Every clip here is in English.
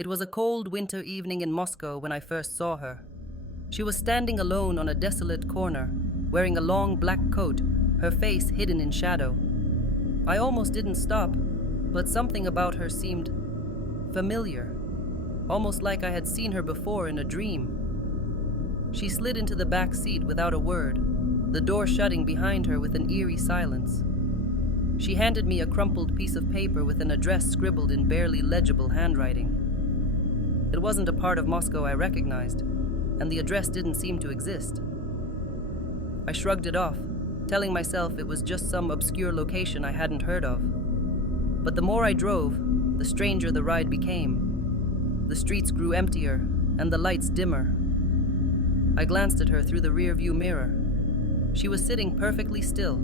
It was a cold winter evening in Moscow when I first saw her. She was standing alone on a desolate corner, wearing a long black coat, her face hidden in shadow. I almost didn't stop, but something about her seemed familiar, almost like I had seen her before in a dream. She slid into the back seat without a word, the door shutting behind her with an eerie silence. She handed me a crumpled piece of paper with an address scribbled in barely legible handwriting. It wasn't a part of Moscow I recognized, and the address didn't seem to exist. I shrugged it off, telling myself it was just some obscure location I hadn't heard of. But the more I drove, the stranger the ride became. The streets grew emptier, and the lights dimmer. I glanced at her through the rearview mirror. She was sitting perfectly still,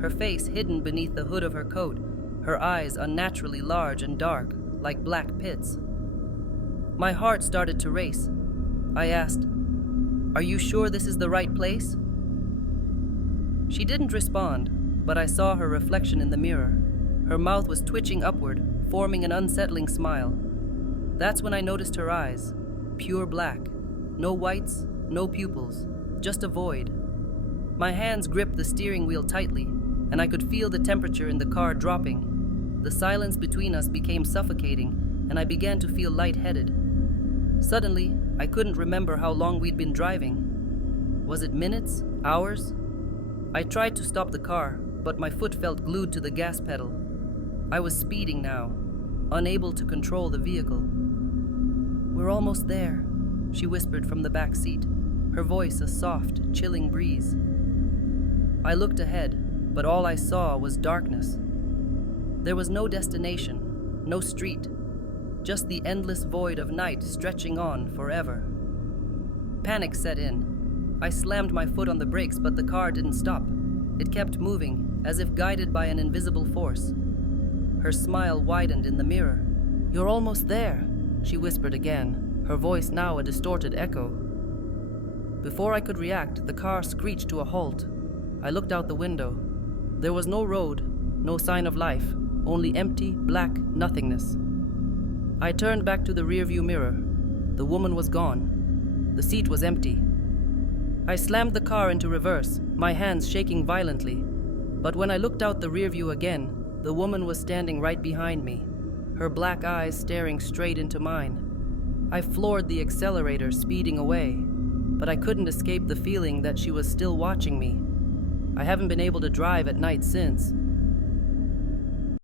her face hidden beneath the hood of her coat, her eyes unnaturally large and dark, like black pits. My heart started to race. I asked, "Are you sure this is the right place?" She didn't respond, but I saw her reflection in the mirror. Her mouth was twitching upward, forming an unsettling smile. That's when I noticed her eyes, pure black, no whites, no pupils, just a void. My hands gripped the steering wheel tightly, and I could feel the temperature in the car dropping. The silence between us became suffocating, and I began to feel lightheaded. Suddenly, I couldn't remember how long we'd been driving. Was it minutes? Hours? I tried to stop the car, but my foot felt glued to the gas pedal. I was speeding now, unable to control the vehicle. "We're almost there," she whispered from the back seat, her voice a soft, chilling breeze. I looked ahead, but all I saw was darkness. There was no destination, no street, just the endless void of night stretching on forever. Panic set in. I slammed my foot on the brakes, but the car didn't stop. It kept moving, as if guided by an invisible force. Her smile widened in the mirror. "You're almost there," she whispered again, her voice now a distorted echo. Before I could react, the car screeched to a halt. I looked out the window. There was no road, no sign of life, only empty, black nothingness. I turned back to the rearview mirror. The woman was gone. The seat was empty. I slammed the car into reverse, my hands shaking violently. But when I looked out the rearview again, the woman was standing right behind me, her black eyes staring straight into mine. I floored the accelerator, speeding away, but I couldn't escape the feeling that she was still watching me. I haven't been able to drive at night since,